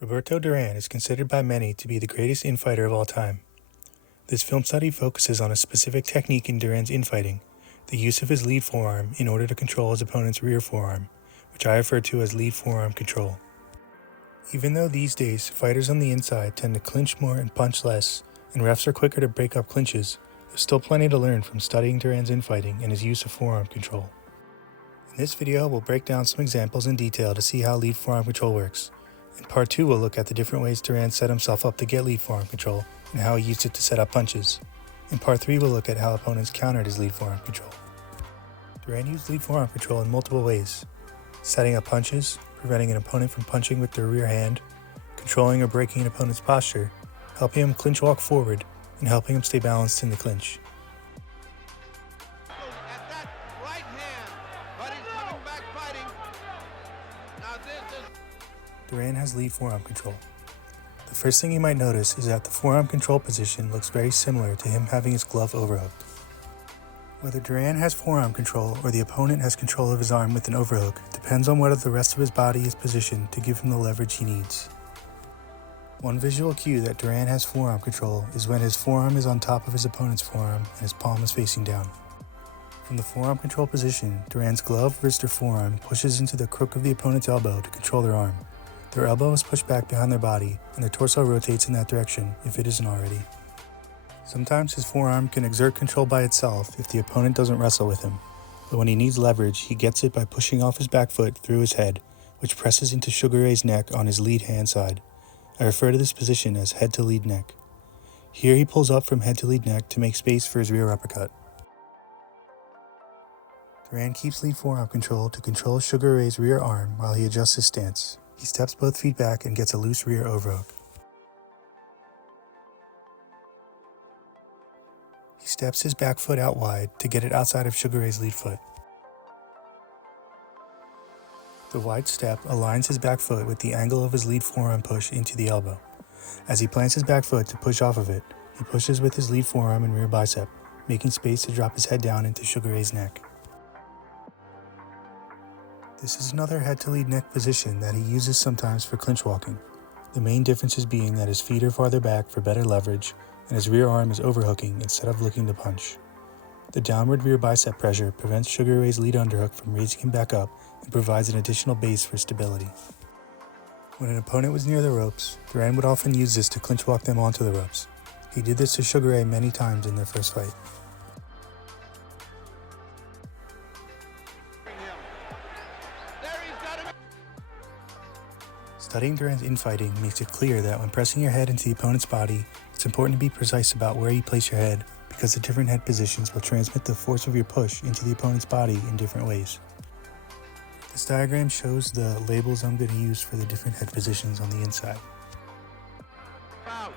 Roberto Duran is considered by many to be the greatest infighter of all time. This film study focuses on a specific technique in Duran's infighting, the use of his lead forearm in order to control his opponent's rear forearm, which I refer to as lead forearm control. Even though these days fighters on the inside tend to clinch more and punch less, and refs are quicker to break up clinches, there's still plenty to learn from studying Duran's infighting and his use of forearm control. In this video, we'll break down some examples in detail to see how lead forearm control works. In part 2, we'll look at the different ways Duran set himself up to get lead forearm control and how he used it to set up punches. In part 3, we'll look at how opponents countered his lead forearm control. Duran used lead forearm control in multiple ways: setting up punches, preventing an opponent from punching with their rear hand, controlling or breaking an opponent's posture, helping him clinch walk forward, and helping him stay balanced in the clinch. At that right hand, but he's coming back fighting. Now this is... Duran has lead forearm control. The first thing you might notice is that the forearm control position looks very similar to him having his glove overhooked. Whether Duran has forearm control or the opponent has control of his arm with an overhook depends on whether the rest of his body is positioned to give him the leverage he needs. One visual cue that Duran has forearm control is when his forearm is on top of his opponent's forearm and his palm is facing down. From the forearm control position, Duran's glove, wrist, or forearm pushes into the crook of the opponent's elbow to control their arm. Their elbow is pushed back behind their body, and their torso rotates in that direction if it isn't already. Sometimes his forearm can exert control by itself if the opponent doesn't wrestle with him, but when he needs leverage, he gets it by pushing off his back foot through his head, which presses into Sugar Ray's neck on his lead hand side. I refer to this position as head to lead neck. Here he pulls up from head to lead neck to make space for his rear uppercut. Duran keeps lead forearm control to control Sugar Ray's rear arm while he adjusts his stance. He steps both feet back and gets a loose rear overhook. He steps his back foot out wide to get it outside of Sugar Ray's lead foot. The wide step aligns his back foot with the angle of his lead forearm push into the elbow. As he plants his back foot to push off of it, he pushes with his lead forearm and rear bicep, making space to drop his head down into Sugar Ray's neck. This is another head to lead neck position that he uses sometimes for clinch walking, the main differences being that his feet are farther back for better leverage and his rear arm is overhooking instead of looking to punch. The downward rear bicep pressure prevents Sugar Ray's lead underhook from raising him back up and provides an additional base for stability. When an opponent was near the ropes, Duran would often use this to clinch walk them onto the ropes. He did this to Sugar Ray many times in their first fight. Studying Duran's infighting makes it clear that when pressing your head into the opponent's body, it's important to be precise about where you place your head, because the different head positions will transmit the force of your push into the opponent's body in different ways. This diagram shows the labels I'm going to use for the different head positions on the inside. Foul.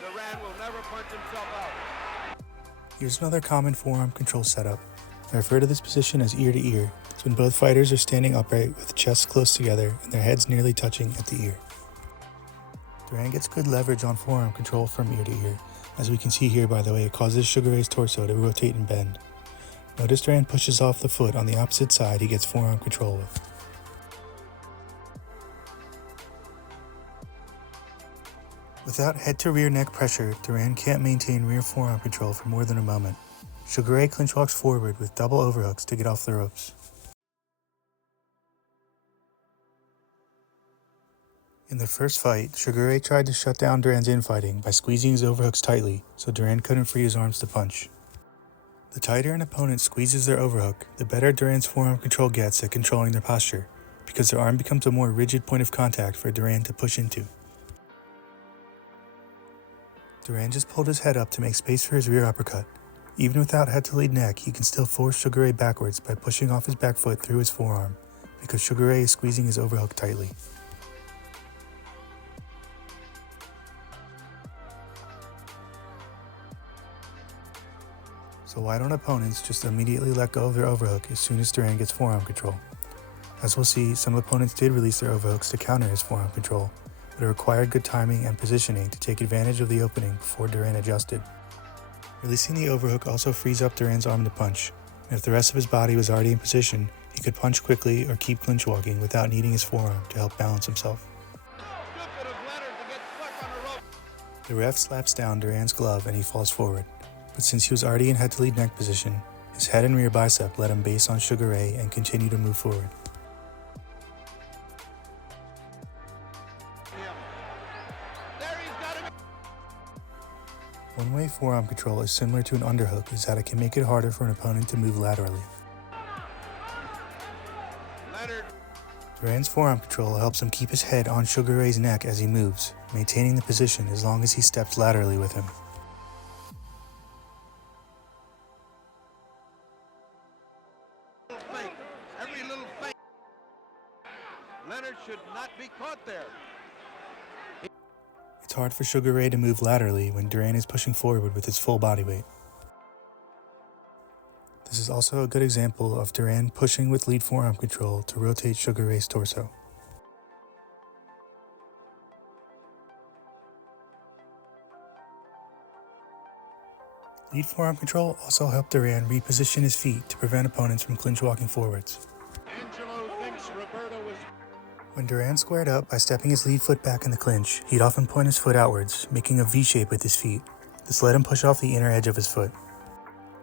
Duran will never punch himself out. Here's another common forearm control setup. I refer to this position as ear to ear. It's when both fighters are standing upright with chests close together and their heads nearly touching at the ear. Duran gets good leverage on forearm control from ear to ear. As we can see here, by the way, it causes Sugar Ray's torso to rotate and bend. Notice Duran pushes off the foot on the opposite side he gets forearm control with. Without head to rear neck pressure, Duran can't maintain rear forearm control for more than a moment. Sugar Ray clinch walks forward with double overhooks to get off the ropes. In the first fight, Sugar Ray tried to shut down Duran's infighting by squeezing his overhooks tightly so Duran couldn't free his arms to punch. The tighter an opponent squeezes their overhook, the better Duran's forearm control gets at controlling their posture, because their arm becomes a more rigid point of contact for Duran to push into. Duran just pulled his head up to make space for his rear uppercut. Even without head to lead neck, he can still force Sugar Ray backwards by pushing off his back foot through his forearm, because Sugar Ray is squeezing his overhook tightly. So why don't opponents just immediately let go of their overhook as soon as Duran gets forearm control? As we'll see, some opponents did release their overhooks to counter his forearm control, but it required good timing and positioning to take advantage of the opening before Duran adjusted. Releasing the overhook also frees up Duran's arm to punch, and if the rest of his body was already in position, he could punch quickly or keep clinch walking without needing his forearm to help balance himself. Good The ref slaps down Duran's glove and he falls forward, but since he was already in head-to-lead neck position, his head and rear bicep let him base on Sugar Ray and continue to move forward. One way forearm control is similar to an underhook is that it can make it harder for an opponent to move laterally. Duran's forearm control helps him keep his head on Sugar Ray's neck as he moves, maintaining the position as long as he steps laterally with him. Every little fake. Leonard should not be caught there. It's hard for Sugar Ray to move laterally when Duran is pushing forward with his full body weight. This is also a good example of Duran pushing with lead forearm control to rotate Sugar Ray's torso. Lead forearm control also helped Duran reposition his feet to prevent opponents from clinch walking forwards. When Duran squared up by stepping his lead foot back in the clinch, he'd often point his foot outwards, making a V shape with his feet. This let him push off the inner edge of his foot.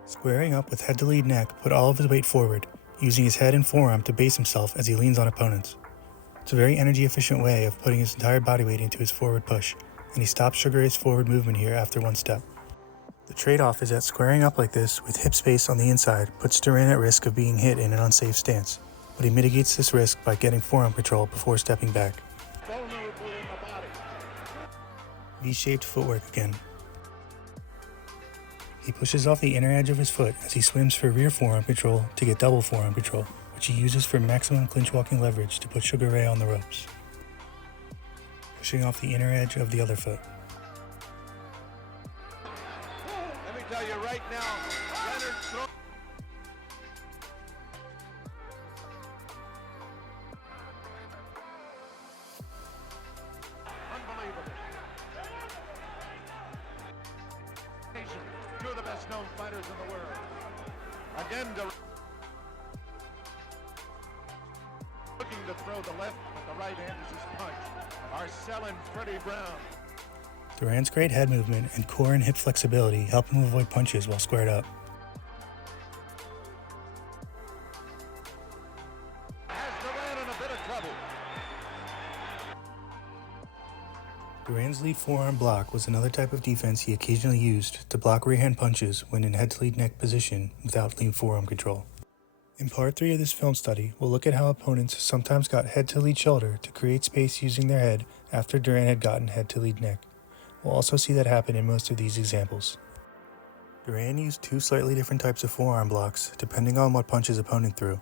Squaring up with head to lead neck put all of his weight forward, using his head and forearm to base himself as he leans on opponents. It's a very energy efficient way of putting his entire body weight into his forward push, and he stops Sugar Ray's forward movement here after one step. The trade-off is that squaring up like this with hip space on the inside puts Duran at risk of being hit in an unsafe stance, but he mitigates this risk by getting forearm control before stepping back. V-shaped footwork again. He pushes off the inner edge of his foot as he swims for rear forearm control to get double forearm control, which he uses for maximum clinch walking leverage to put Sugar Ray on the ropes. Pushing off the inner edge of the other foot. Let me tell you right now, Leonard throws. Unbelievable. Two of the best known fighters in the world. Again, looking to throw the left, but the right hand is his punch. Are selling Freddie Brown. Duran's great head movement and core and hip flexibility help him avoid punches while squared up. Has Duran in a bit of trouble. Duran's lead forearm block was another type of defense he occasionally used to block rear hand punches when in head-to-lead neck position without lead forearm control. In part 3 of this film study, we'll look at how opponents sometimes got head-to-lead shoulder to create space using their head after Duran had gotten head-to-lead neck. We'll also see that happen in most of these examples. Duran used two slightly different types of forearm blocks depending on what punch his opponent threw.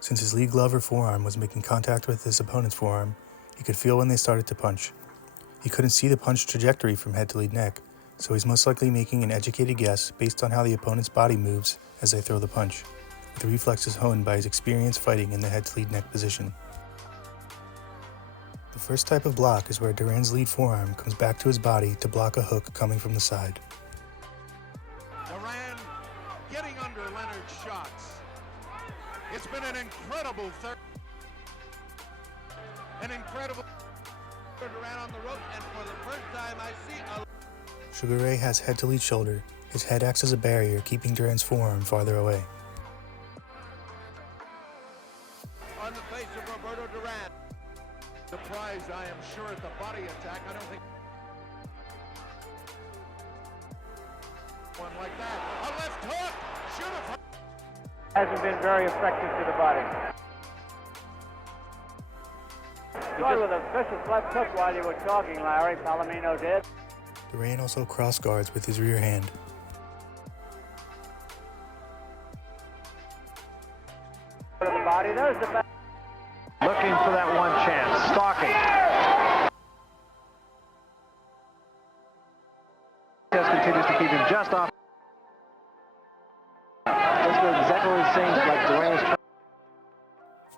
Since his lead glove or forearm was making contact with his opponent's forearm, he could feel when they started to punch. He couldn't see the punch trajectory from head to lead neck, so he's most likely making an educated guess based on how the opponent's body moves as they throw the punch, with reflexes honed by his experience fighting in the head to lead neck position. The first type of block is where Duran's lead forearm comes back to his body to block a hook coming from the side. Duran getting under Leonard's shots. It's been an incredible Duran on the rope, and for the first time I see a... Sugar Ray has head to lead shoulder. His head acts as a barrier, keeping Duran's forearm farther away. On the face of Roberto Duran. Surprised, I am sure, at the body attack. I don't think one like that. A left hook! Shoot it! Hasn't been very effective to the body. Started with a vicious left hook while you were talking, Larry. Palomino did. Duran also cross guards with his rear hand. To the body, there's the back. Looking for that one chance, stalking. Just continues to keep him just off. This was exactly what it seems like Duran's.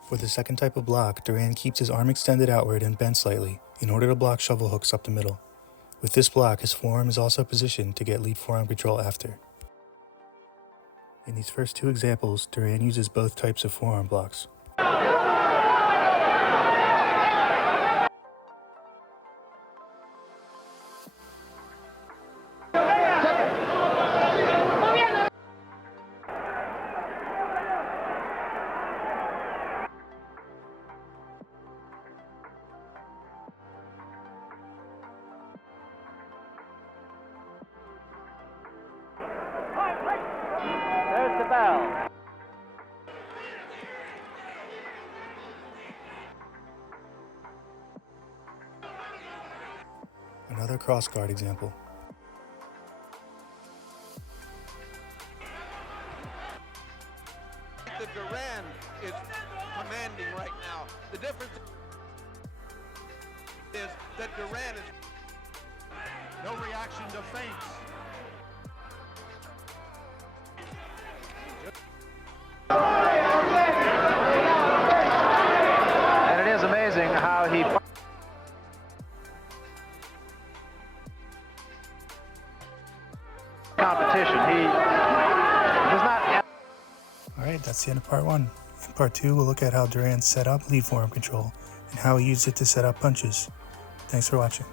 For the second type of block, Duran keeps his arm extended outward and bent slightly in order to block shovel hooks up the middle. With this block, his forearm is also positioned to get lead forearm control after. In these first two examples, Duran uses both types of forearm blocks. Another cross guard example. The Duran is commanding right now. The difference is that Duran is no reaction to feints. And it is amazing how he competition. He does not. Alright, that's the end of part 1. In part 2, we'll look at how Duran set up lead forearm control and how he used it to set up punches. Thanks for watching.